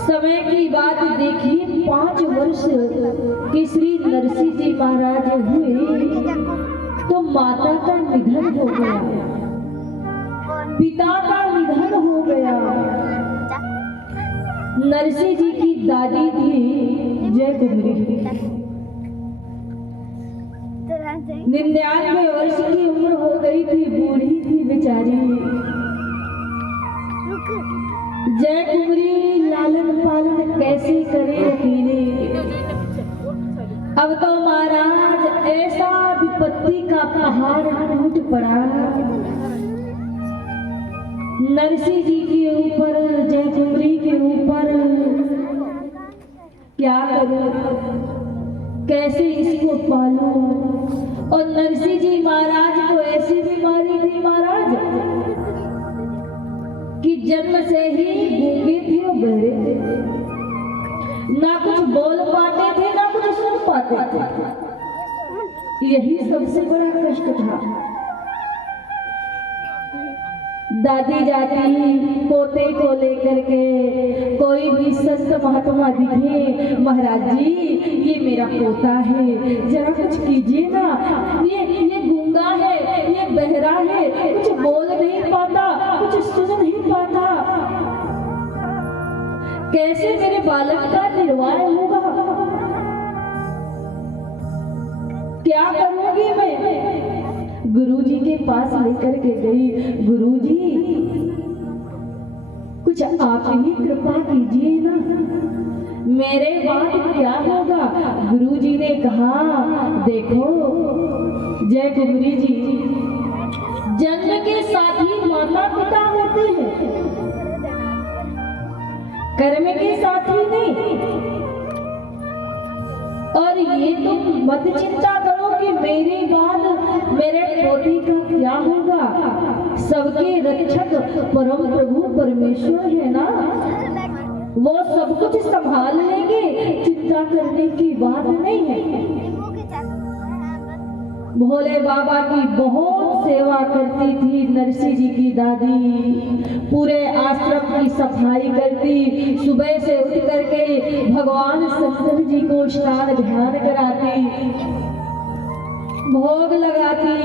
समय की बात देखिए, 5 वर्ष के श्री नरसिंह जी महाराज हुए तो माता का निधन हो गया, पिता का निधन हो गया। नरसिंह जी की दादी थी जय कुमरी, 99 वर्ष की उम्र हो गई थी, बूढ़ी थी बेचारी। जय कुमरी लालन पालन कैसे करे अकेले। अब तो महाराज ऐसा विपत्ति का पहाड़ टूट पड़ा नरसिंह जी के ऊपर, जय कुमरी के ऊपर। क्या करूं, कैसे इसको पालूं। और नरसिंह जी महाराज को ऐसी बीमारी थी महाराज कि जन्म से ही गूंगे थे और बहरे थे, ना कुछ बोल पाते थे ना कुछ सुन पाते थे। यही सबसे बड़ा कष्ट था। दादी जाती पोते को लेकर के, कोई भी संत महात्मा दिखे, महाराज जी ये मेरा पोता है, जरा कुछ कीजिए ना, ये गूंगा है, ये बहरा है, कुछ बोल नहीं पाता, कुछ सुन नहीं पाता, कैसे मेरे बालक का निर्वाह होगा, क्या करूंगी मैं। गुरुजी के पास लेकर के गई। गुरुजी कुछ आप ही कृपा कीजिए ना, मेरे बाद क्या होगा। गुरुजी ने कहा देखो जय कुमरी जी, जन्म के साथ ही माता पिता होते हैं, कर्म के साथ ही नहीं। और ये तुम मत चिंता करो कि मेरी बाद मेरे पोती का क्या होगा। सबके रक्षक परम प्रभु परमेश्वर है ना, वो सब कुछ संभाल लेंगे, चिंता करने की बात नहीं है। भोले बाबा की बहुत सेवा करती थी नरसिंह जी की दादी, पूरे आश्रम की सफाई करती, सुबह से उठ करके भगवान शंकर जी को स्नान ध्यान कराती, भोग लगाती,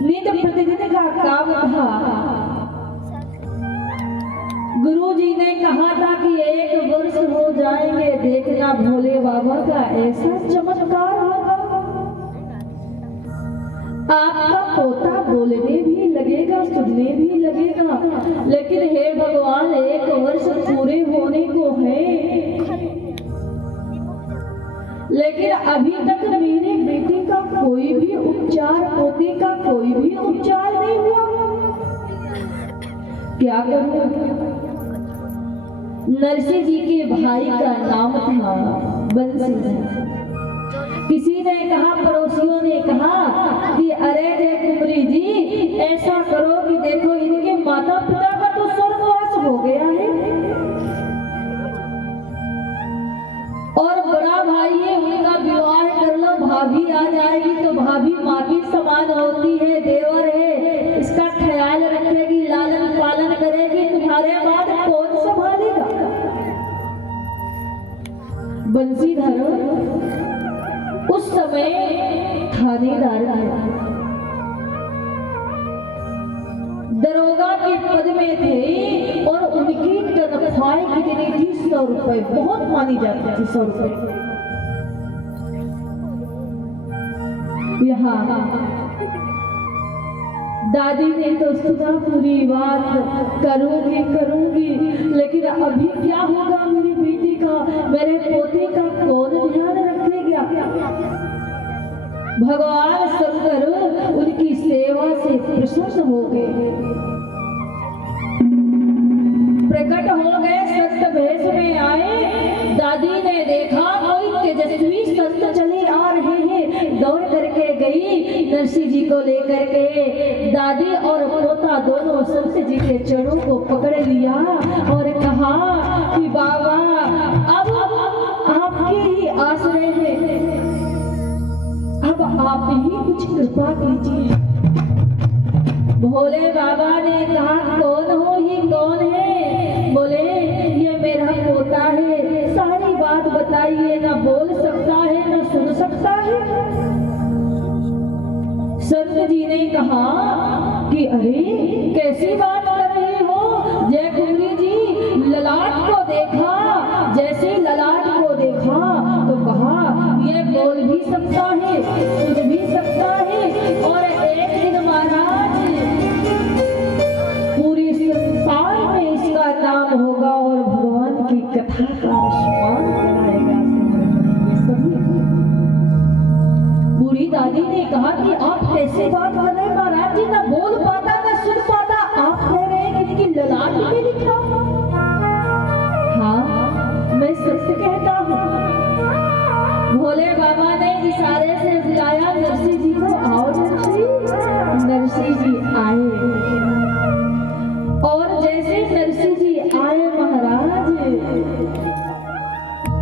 नित्य प्रतिदिन का काम था। गुरु जी ने कहा था कि 1 वर्ष हो जाएंगे, देखना भोले बाबा का ऐसा चमत्कार होगा, आपका पोता बोलने भी लगेगा, सुनने भी लगेगा। लेकिन हे भगवान 1 वर्ष पूरे होने को है, लेकिन अभी तक मेरी बेटी का कोई भी उपचार, पोते का कोई भी उपचार नहीं हुआ, क्या करूं। नरसिंह जी के भाई का नाम था बंसी। किसी ने कहा, पड़ोसियों ने कहा कि अरे जय कुमरी जी ऐसा करो कि देखो इनके माता पिता का तो स्वर्गवास हो गया है, और बड़ा भाई है उनका विवाह कर लो, भाभी आ जाएगी तो भाभी माँ की समान होती है, देवर है, इसका ख्याल रखेगी, लालन पालन करेगी, तुम्हारे बाद कौन संभालेगा। बंसीधर उस समय थानेदार था, दरोगा के पद में थे, और उनकी तनख्वाह कितनी थी, 100 रुपए, बहुत मानी जाती थी 100 रुपए। यहाँ दादी ने तो सुना पूरी बात, करूंगी, लेकिन अभी क्या होगा मेरी बेटी का, मेरे पोते का कौन ध्यान रखेगा। भगवान शंकर उनकी सेवा से प्रसन्न हो गए, प्रकट हो गए, संत भेष में आए। दादी ने देखा कोई तेजस्वी संत चले आ रहे हैं, दौड़ करके गई नरसिंह जी को लेकर के। दादी और पोता दोनों संत जी के चरणों को पकड़ लिया और कहा कि बाबा अब आपके ही आश्रय में, अब आप ही कुछ कृपा कीजिए। भोले बाबा ने कहा कौन हो, ये कौन है। कहा कि अरे कैसी बात कर रही हो जय कुंवरी जी, ललाट को देखा, जैसे ललाट को देखा तो कहा ये बोल भी सकता है, सुन भी सकता है, और एक दिन महाराज पूरी संसार में इसका नाम होगा और भगवान की कथा का रसपान कराएगा। बूढ़ी दादी ने कहा कि आप कैसे बात कर रहे हैं महाराज जी, ना बोल पाता ना सुन पाता, आप कह रहे हैं कि इनकी ललाट पे लिखा। हाँ मैं सच कहता हूँ। भोले बाबा ने इशारे से बुलाया नरसी जी को, आओ नरसी। नरसी जी आए और जैसे नरसी जी आए महाराज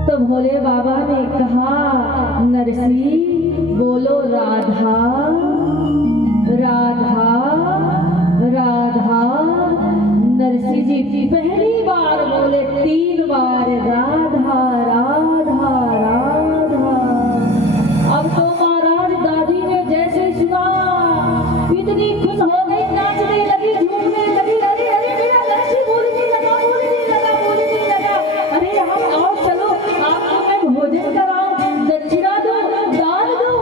तो भोले बाबा ने कहा नरसी बोलो राधा राधा राधा। नरसी जी पहली बार बोले, 3 बार राधा राधा राधा। अब तो महाराज दादी ने जैसे सुना इतनी खुश हो गई, नाचने लगी, झूमने लगी। अरे अरे मेरा नरसी बोलने लगा, बोलने लगा, बोलने लगा। अरे हम आओ चलो, आपको मैं भोजन कराऊं, दक्षिणा दो, दान दो।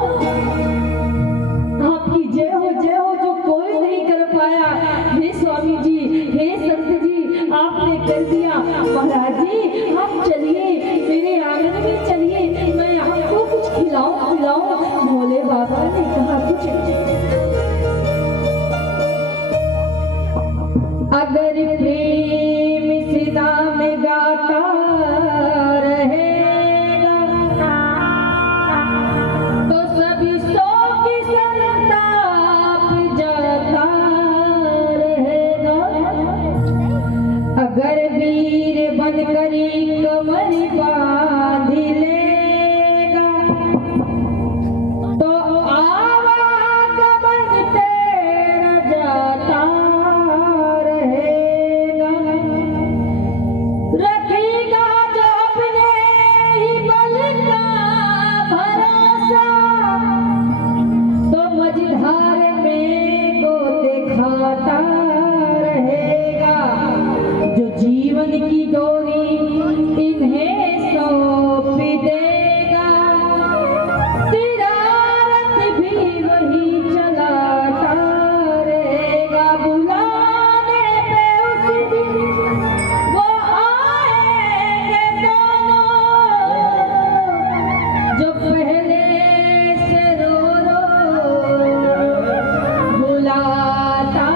आपकी जय हो जो कोई नहीं कर पाया। हे स्वामी जी, हे संत जी, आपने कर दिया। महाराज जी आप चलिए, मेरे आंगन में चलिए, मैं आपको कुछ खिलाऊं पिलाऊं। भोले बाबा ने कहा कुछ अगर प्रेम सीता में गाता रहेगा तो सभी सो की संताप जाता रहेगा। अगर वीर बनकरी कमर बांध लेगा तो आवागमन तेरा जाता रहेगा। रखेगा जो अपने ही बल का भरोसा तो मझधार में को दिखाता रहेगा। जो जीवन की डोरी इन्हें सौंप देगा तेरा रथ भी वही चलाता रहेगा। बुलाने पे उस दिन वो आएंगे दोनों जो पहले से रो बुलाता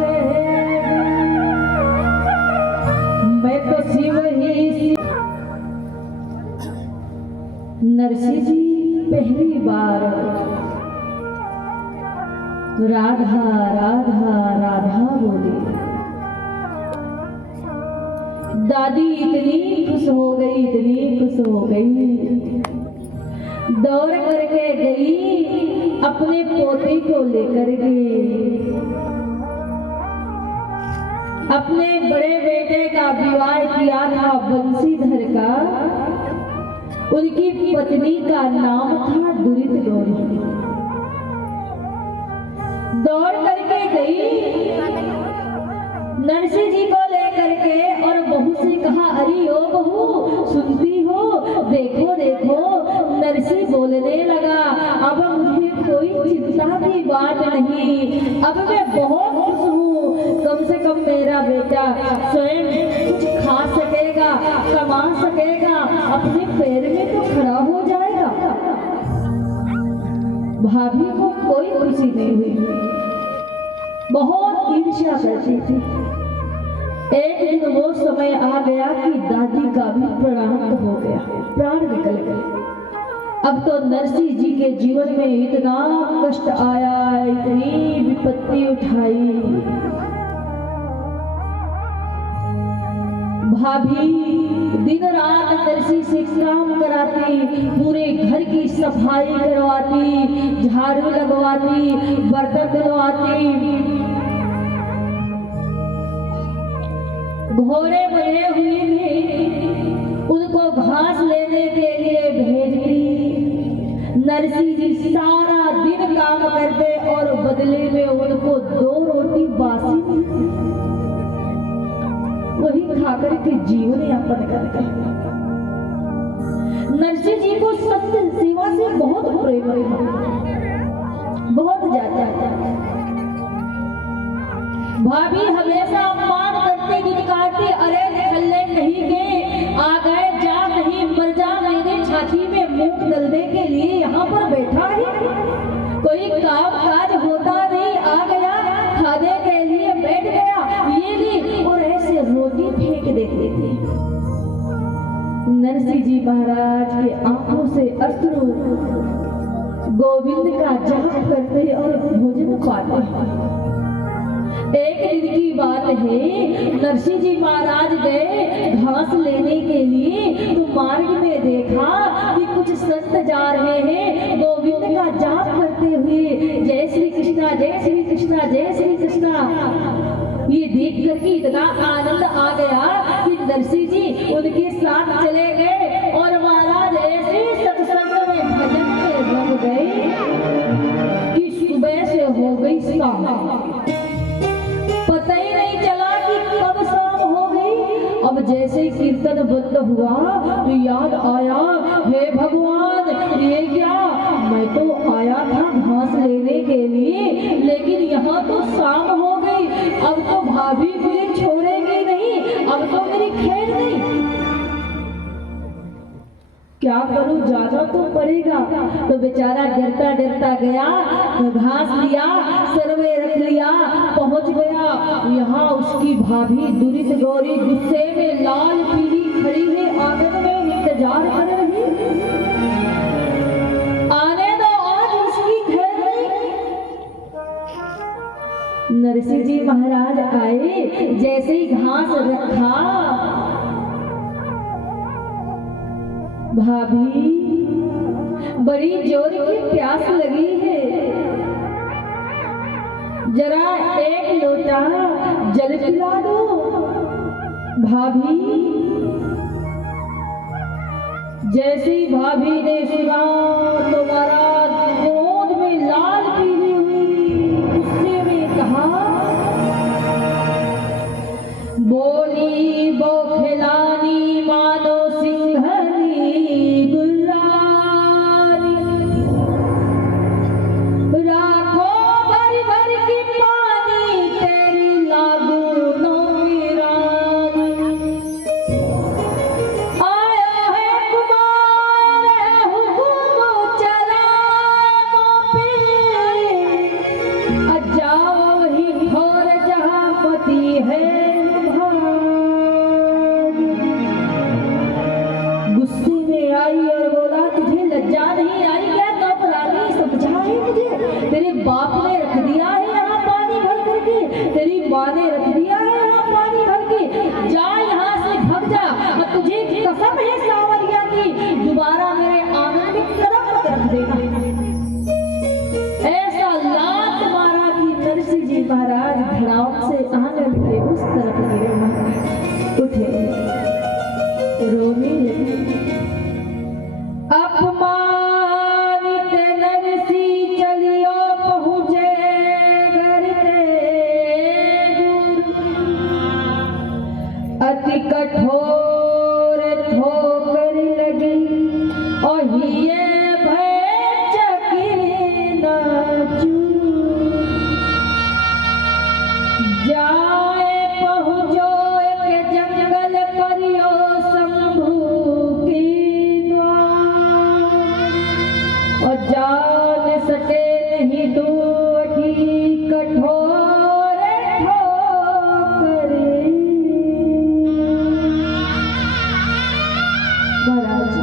रहेगा। मैं तो शिव ही। नरसी जी पहली बार राधा राधा राधा बोले। दादी इतनी खुश हो गई, इतनी खुश हो गई, दौड़ करके गई, अपने पोते को लेकर गई। अपने बड़े बेटे का विवाह किया था बंसीधर का, उनकी पत्नी का नाम था दुरित गौरी। दौड़ करके गई नरसी जी को लेकर के और बहू से कहा अरे ओ बहू सुनती हो, देखो देखो नरसी बोलने लगा। अब मुझे कोई चिंता की बात नहीं, अब मैं बहुत खुश हूँ। कम से कम मेरा बेटा स्वयं कुछ खा सकेगा, कमा सकेगा, अपने पैर में तो खड़ा हो जाएगा। भाभी को कोई खुशी नहीं हुई, बहुत ईर्ष्या करती थी। एक दिन वो समय आ गया कि दादी का भी प्राण हो गया, प्राण निकल गए। अब तो नरसी जी के जीवन में इतना कष्ट आया, इतनी विपत्ति उठाई। भाभी दिन रात नरसी से काम कराती, पूरे घर की सफाई करवाती, झाड़ू लगवाती, बर्तन धुलवाती। घोड़े बने हुए थे, उनको घास लेने के लिए भेजती। नरसी जी सारा दिन काम करते और बदले में उनको 2 रोटी बासी वही खाकर के जीवन यापन करते। नरसिंह जी को सत्य सेवा से बहुत प्रेम है, बहुत ज्यादा। भाभी हमेशा अपमान करते दुत्कारते, अरे निकलने कहीं गए, आ गए, जा कहीं मर जा, मेरे छाती में मूंग दलने के लिए यहाँ पर बैठा है, कोई काम काज होता नहीं, आ गया खाने के लिए बैठ गया, ये भी, और ऐसे रोटी फेंक देते थे। नरसिंह जी महाराज के आंखों से अश्रु गोविंद का जाप करते और भोजन पाते। एक दिन की बात है, नरसिंह जी महाराज गए घास लेने के लिए, तो मार्ग में देखा कि कुछ संत जा रहे हैं गोविंद का जाप करते हुए, जय श्री कृष्णा, जय श्री कृष्णा, जय श्री कृष्णा। ये देख करके इतना आनंद आ गया कि नरसिंह जी उनके साथ चले गए और महाराज ऐसे सत्संग में भजन में रम गए कि सुबह से हो गई शाम, पता ही नहीं चला कि कब शाम हो गई। अब जैसे कीर्तन बंद हुआ तो याद आया, हे भगवान ये क्या, मैं तो आया था घास लेने के लिए, लेकिन यहाँ तो शाम हो गई, अब तो भाभी मुझे छोड़ेगी नहीं, अब तो मेरी खैर नहीं, क्या करूं, जाना तो पड़ेगा। तो बेचारा डरता डरता गया, तो घास लिया, सर में रख लिया, पहुंच गया। यहाँ उसकी भाभी दुरित गौरी गुस्से में लाल पीली खड़ी है, आंगन में इंतजार कर रही, आने दो, आज उसकी खैर नहीं। नरसिंह जी महाराज आए, जैसे ही घास रखा, भाभी बड़ी जोर की प्यास लगी है, जरा एक लोटा जल पिला दो। भाभी, जैसे ही भाभी ने सुना तो महाराज क्रोध में लाल पीली हुई, गुस्से में कहा, बोली बौखलानी मानो सिंहनी गुर्रानी, राखो भर भर की पानी तेरी लागू नो वीरानी, आया है कुमार हुकुम चलाओ पे, अजाओ वही घोर जहाँ पति है। गुस्से में आई और बोला, तुझे लज्जा नहीं आई क्या, नौकरानी समझा है मुझे, तेरे बाप ने रख दिया है यहाँ पानी भर करके, तेरी माँ ने रख दिया है यहाँ पानी भर के, जा यहाँ से भग जा, और तुझे कसम है सावरिया की, दोबारा मेरे आंगन में कदम मत रख देना। ऐसा लात मारा कि नरसिंह जी महाराज धड़ाम से आंगन के उस तरफ गिरे, उठे, रोने लगे। अपमानित नरसिंह चलियो पहुँचे घर दूर, अति कठोर ठोकर लगी, और ये भय चकी नाचू, जाए पहुँचो एक जंगल परियो और जान सके नहीं दूठी कठोर ठोकर। महाराज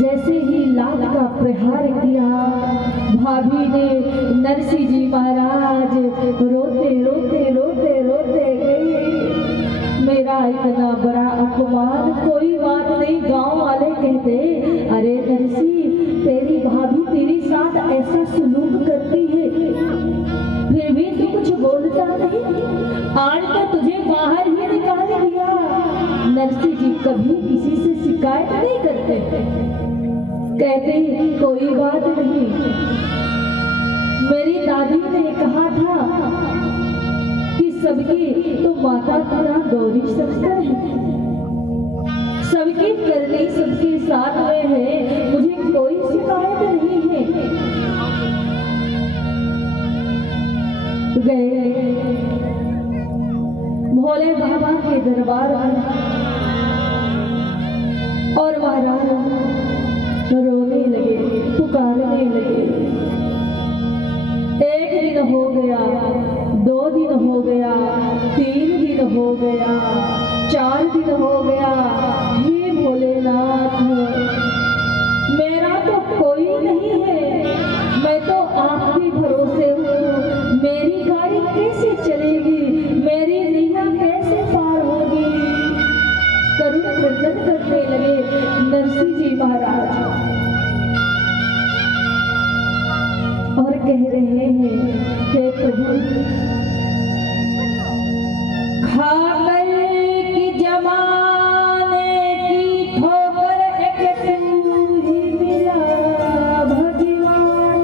जैसे ही लात का प्रहार किया, भाभी ने नरसिंह जी महाराज रोते रोते रोते रोते गए, मेरा इतना बड़ा अपमान, कोई बात नहीं, गांव वाले कहते, अरे नरसिंह तेरी भाभी तेरे साथ ऐसा सलूक करती है, फिर भी तू कुछ बोलता नहीं, आज तो तुझे बाहर ही निकाल दिया। नरसिंह जी कभी किसी से शिकायत नहीं करते, कहते कोई बात नहीं, दादी ने कहा था कि सबकी तो माता पिता गौरी शंकर है, सबकी करनी सबके साथ में है, मुझे कोई शिकायत नहीं है। गए भोले बाबा के दरबार में और महाराज रोने लगे, पुकारने लगे। एक दिन हो गया, 2 दिन हो गया, 3 दिन हो गया, 4 दिन हो गया। हे भोलेनाथ, मेरा तो कोई नहीं है, मैं तो आपके भरोसे हूँ। मेरी गाड़ी कैसे चलेगी, मेरी नैया कैसे पार होगी। करुण क्रंदन करने लगे नरसिंह जी महाराज और कह रहे हैं, हे प्रभु, खाकर की जमाने की ठोकर एक तू ही मिला भगवान।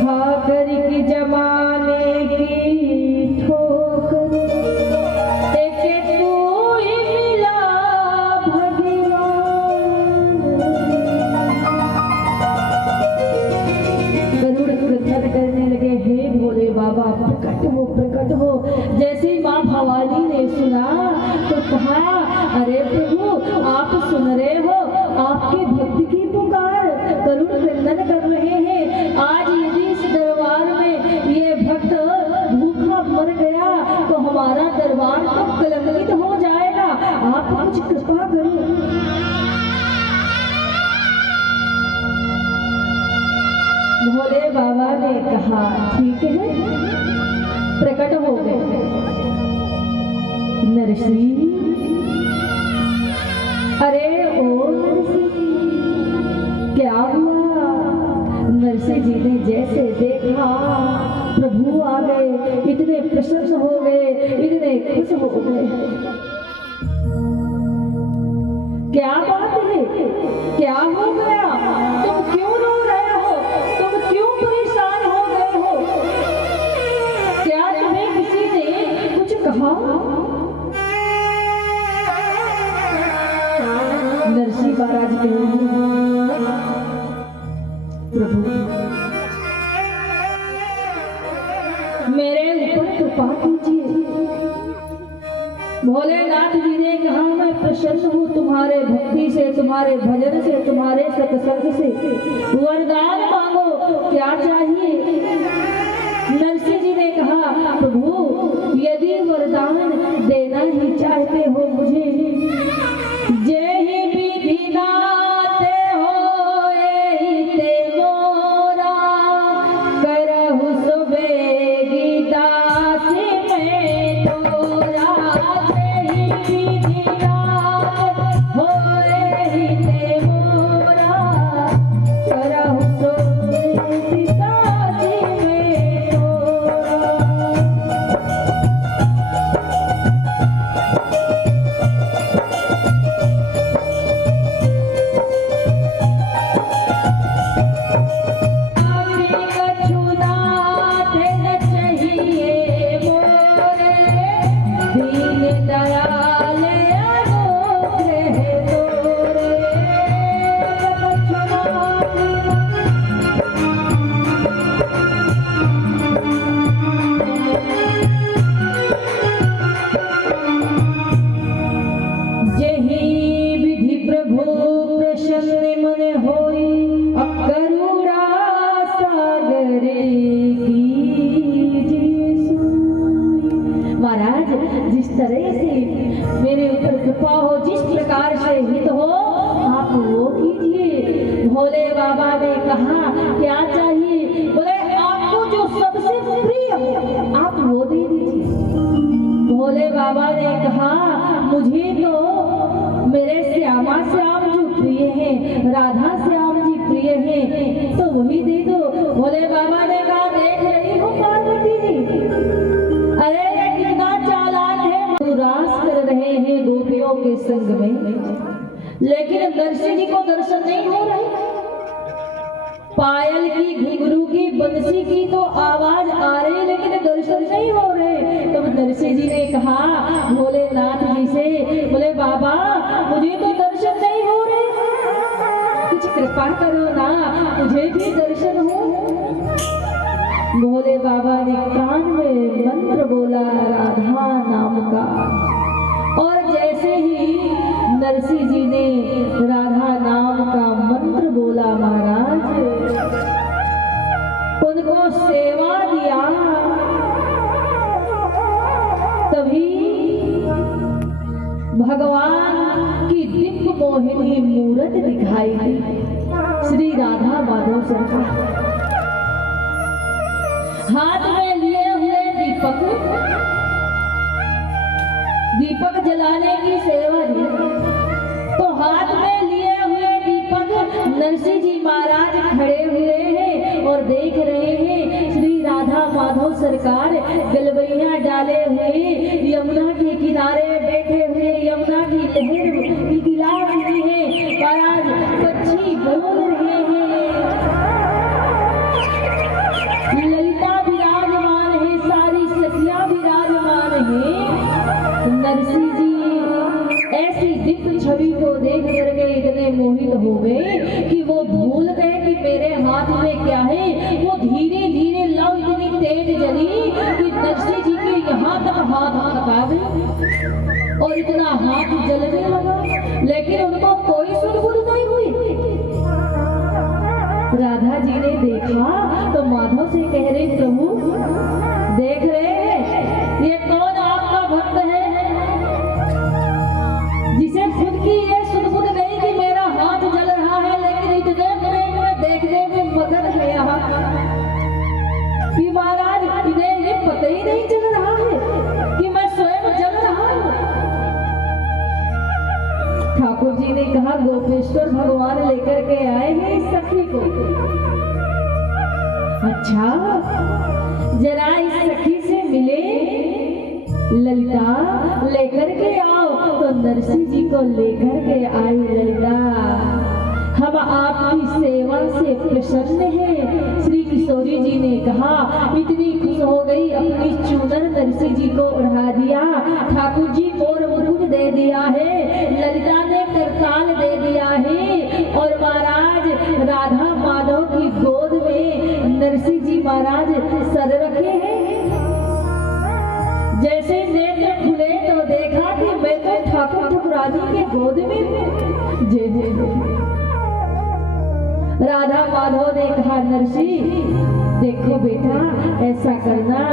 खाकर की जमाने की ठोकर एक तू ही मिला भगवान। गरुड़ क्रंदन करने लगे, हे भोले बाबा प्रकट हो। जैसे माँ भवानी ने सुना तो कहा, अरे प्रभु आप सुन रहे हो आपके भक्त की पुकार, करुण क्रंदन कर रहे हैं। आज यदि इस दरबार में ये भक्त भूखा मर गया तो हमारा दरबार तो कलंकित हो जाएगा, आप कुछ कृपा करो। भोले बाबा ने कहा, ठीक है, प्रकट हो गए। नरसिंह, अरे ओ नरसिंह, क्या हुआ? नरसिंह जी ने जैसे देखा प्रभु आ गए, इतने प्रसन्न हो गए, इतने खुश हो गए। क्या बात है, क्या हो गया? तुम क्यों रो रहे हो? तुम क्यों परेशान हो गए हो? क्या तुम्हें किसी ने कुछ कहा? नरसिंह महाराज कहे, प्रभु मेरे ऊपर कृपा कीजिए। भोलेनाथ जी ने कहा, मैं प्रसन्न हूँ तुम्हारे भक्ति से, तुम्हारे भजन से, तुम्हारे सत्संग से। वरदान मांगो, क्या चाहिए? नरसिंह जी ने कहा, प्रभु यदि वरदान देना ही चाहते हो मुझे, जय ही विधि दाते हो एहि ते मोरा, करहु सुबेगी दासी में तोरा। जय ही विधि दाते हो एहि ते मोरा, करहु सुबेगी दासी में तोरा। बाबा ने कहा मुझे तो मेरे श्यामा श्याम जो प्रिय हैं, राधा श्याम जी प्रिय हैं, तो वही दे दो। भोले बाबा ने कहा देख रही हो पार्वती जी, अरे ये कितना चालाक है, उदास कर रहे हैं गोपियों के संग में, लेकिन नरसिंह जी को दर्शन नहीं हो रहे। पायल की, घुंघरू की, बंसी की तो आवाज आ रही, लेकिन दर्शन नहीं हो रहे। तब नरसिंह जी ने कहा भोलेनाथ जी से, बोले बाबा मुझे तो दर्शन नहीं हो रहे, कुछ कृपा करो ना, मुझे भी दर्शन हो। भोले बाबा ने कान में मंत्र बोला राधा नाम का, और जैसे ही नरसिंह जी ने राधा नाम का मंत्र बोला महाराज, उनको सेवा दिया, तभी भगवान की दिव्य मोहिनी मूर्त दिखाई दी, श्री राधा माधव सरकार हाथ में लिए हुए दीपक जलाने की सेवा दी। तो हाथ में लिए हुए दीपक नरसिंह जी महाराज खड़े हुए हैं और देख रहे हैं श्री राधा माधव सरकार गलबैया डाले हुए यमुना के किनारे बैठे हुए, यमुना की लहर गिला रही है, महाराज पक्षी बोल रहे हैं, ललिता विराजमान है, सारी सखियां विराजमान है। नरसिंह जी ऐसी दिव्य छवि को देख करके इतने मोहित हो गए कि वो भूल गए कि मेरे हाथ में क्या है। वो धीरे धीरे लौ इतनी तेज जली कि नरसिंह जी के यहाँ तक हाथ थका गए और इतना हाथ जलने लगा, लेकिन उनको कोई सुध-बुध नहीं हुई। राधा जी ने देखा तो माधव से कह रहे प्रभु देख रहे हैं ये कौन आपका भक्त है जिसे खुद की ये सुध-बुध नहीं कि मेरा हाथ जल रहा है, लेकिन इतने प्रेम में देखने में मगन है यहाँ कि महाराज इन्हें ये पता ही नहीं चल रहा है कि मैं स्वयं जल रहा हूँ। ठाकुर जी ने कहा गोपेश्वर भगवान लेकर के आए हैं इस सखी को। अच्छा जरा इस सखी से मिले, ललिता लेकर के आओ। तो नरसिंह जी को लेकर के आई ललिता, हम आपकी सेवा से प्रसन्न हैं। श्री किशोरी जी ने कहा इतनी खुश हो गई, अपनी चूनर नरसिंह जी को उड़ा दिया, ठाकुर जी मोर मुकुट दे दिया है, ललिता ने करताल दे दिया है, और महाराज राधा माधव की गोद में नरसिंह जी महाराज सर रखे हैं। जैसे नेत्र खुले तो देखा कि मैं तो ठाकुर ठकुरानी के गोद में हूँ। जय जय जय। राधा माधव ने कहा नरसिंह देखो बेटा ऐसा करना,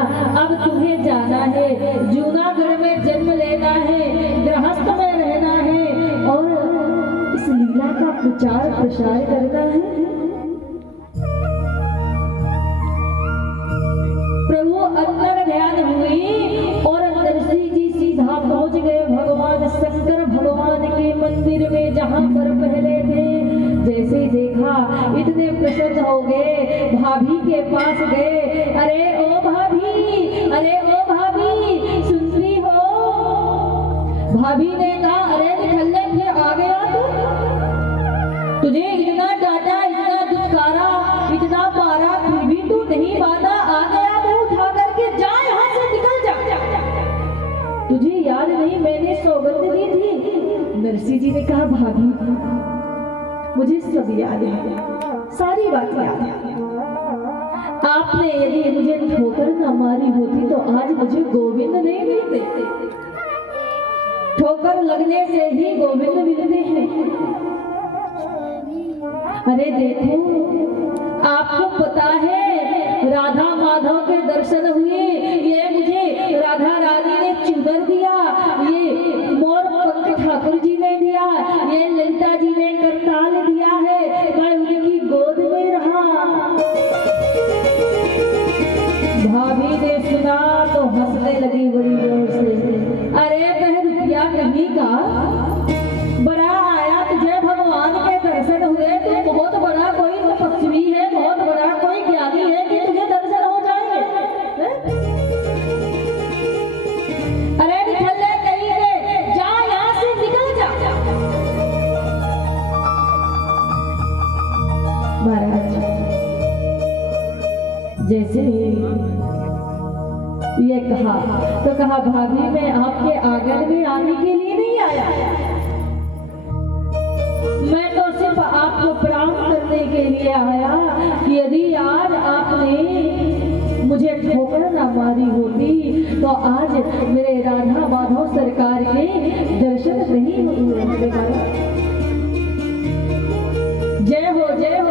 अब तुम्हें जाना है, जूनागढ़ में जन्म लेना है, गृहस्थ में रहना है और इस लीला का प्रचार प्रसार करना है। प्रभु अंतर ध्यान हुई और नरसिंह जी सीधा पहुंच गए भगवान शंकर भगवान के मंदिर में, जहां पर पहले थे। जैसे देखा इतने प्रसन्न हो गए, भाभी के पास गए, अरे ओ भाभी, अरे ओ भाभी सुनती हो? भाभी ने कहा अरे निकलने फिर आ गया तुझे इतना डांटा, इतना दुत्कारा, इतना मारा, फिर भी तू नहीं माना, आ गया मुंह उठा करके, जा यहाँ से निकल जा। तुझे याद नहीं मैंने सौगंध दी थी? नरसिंह जी ने कहा भाभी मुझे सब याद है, सारी बात याद है। आपने यदि मुझे ठोकर न मारी होती तो आज मुझे गोविंद नहीं मिलते। ठोकर लगने से ही गोविंद मिलते हैं। अरे देखो आपको पता है राधा माधव के दर्शन हुए, ये मुझे राधा रानी ने चूदर दिया, ये मोर पंख ठाकुर जी ने दिया, ये ललिता जी ने करताल दिया है, मैं उनकी गोद में रहा। भाभी ने सुना तो हंसने लगी बड़ी जोर से, अरे बहन रुपया कहीं का बड़ा आया, तुझे भगवान के दर्शन हुए, तू बहुत बड़ा कोई तपस्वी है, बहुत बड़ा कोई ज्ञानी है कि तुझे दर्शन हो जाएंगे। अरे निकल ले कहीं से, जा यहाँ से निकल जा। महाराज जैसे ये कहा तो कहा भाभी मैं आपके आंगन में आने के लिए नहीं आया, मैं तो सिर्फ आपको प्रणाम करने के लिए आया कि यदि आज आपने मुझे ठोकर ना मारी होती तो आज मेरे राधा माधव सरकार के दर्शन नहीं हुए। जय हो